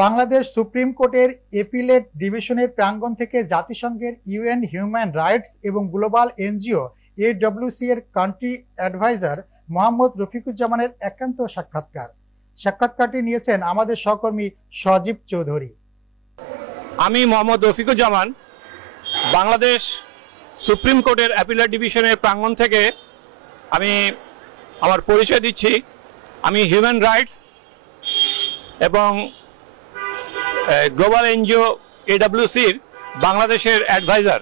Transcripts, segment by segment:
Bangladesh supreme কোর্টের appellate ডিভিশনের প্রাঙ্গণ থেকে জাতিসংঘের ইউএন হিউম্যান রাইটস এবং গ্লোবাল এনজিও এডব্লিউসি এর কান্ট্রি অ্যাডভাইজার মোহাম্মদ রফিকুজ্জামানের একান্ত সাক্ষাৎকারটি নিয়েছেন আমাদের সহকর্মী সজীব চৌধুরী। আমি মোহাম্মদ রফিকুজ্জামান বাংলাদেশ সুপ্রিম কোর্টের অ্যাপিলেট ডিভিশনের প্রাঙ্গণ থেকে আমি আমার পরিচয় দিচ্ছি। আমি হিউম্যান রাইটস এবং গ্লোবাল এনজিও এডব্লিউসির বাংলাদেশের অ্যাডভাইজার।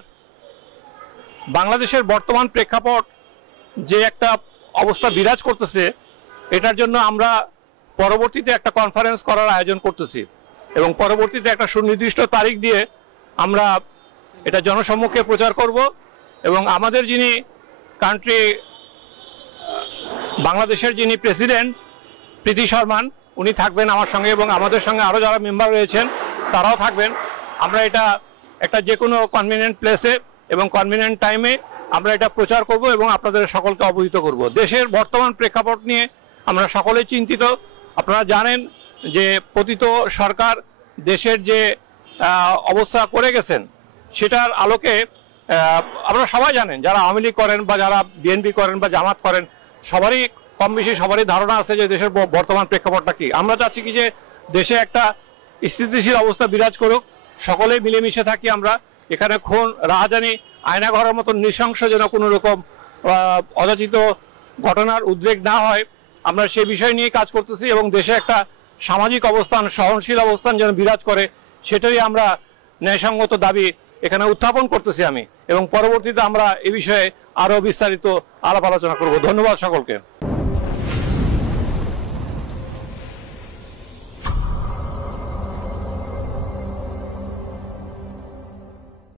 বাংলাদেশের বর্তমান প্রেক্ষাপট যে একটা অবস্থা বিরাজ করতেছে, এটার জন্য আমরা পরবর্তীতে একটা কনফারেন্স করার আয়োজন করতেছি এবং পরবর্তীতে একটা সুনির্দিষ্ট তারিখ দিয়ে আমরা এটা জনসম্মুখে প্রচার করব এবং আমাদের যিনি কান্ট্রি বাংলাদেশের যিনি প্রেসিডেন্ট প্রীতি শর্মান, উনি থাকবেন আমার সঙ্গে এবং আমাদের সঙ্গে আরও যারা মেম্বার রয়েছেন তারাও থাকবেন। আমরা এটা একটা যে কোনো কনভিনিয়েন্ট প্লেসে এবং কনভিনিয়েন্ট টাইমে আমরা এটা প্রচার করব এবং আপনাদের সকলকে অবহিত করব। দেশের বর্তমান প্রেক্ষাপট নিয়ে আমরা সকলেই চিন্তিত। আপনারা জানেন যে পতিত সরকার দেশের যে অবস্থা করে গেছেন সেটার আলোকে আপনারা সবাই জানেন, যারা আওয়ামী লীগ করেন বা যারা বিএনপি করেন বা জামাত করেন, সবারই কম বেশি সবারই ধারণা আছে যে দেশের বর্তমান প্রেক্ষাপটটা কি। আমরা চাচ্ছি কি যে দেশে একটা স্থিতিশীল অবস্থা বিরাজ করুক, সকলে মিলেমিশে থাকি আমরা। এখানে খুন, রাহাজানি, আয়নাঘরের মতো নৃশংস যেন কোনো রকম অযাচিত ঘটনার উদ্রেক না হয়, আমরা সেই বিষয় নিয়ে কাজ করতেছি এবং দেশে একটা সামাজিক অবস্থান, সহনশীল অবস্থান যেন বিরাজ করে, সেটাই আমরা ন্যায়সঙ্গত দাবি এখানে উত্থাপন করতেছি আমি, এবং পরবর্তীতে আমরা এ বিষয়ে আরও বিস্তারিত আলাপ আলোচনা করব। ধন্যবাদ সকলকে।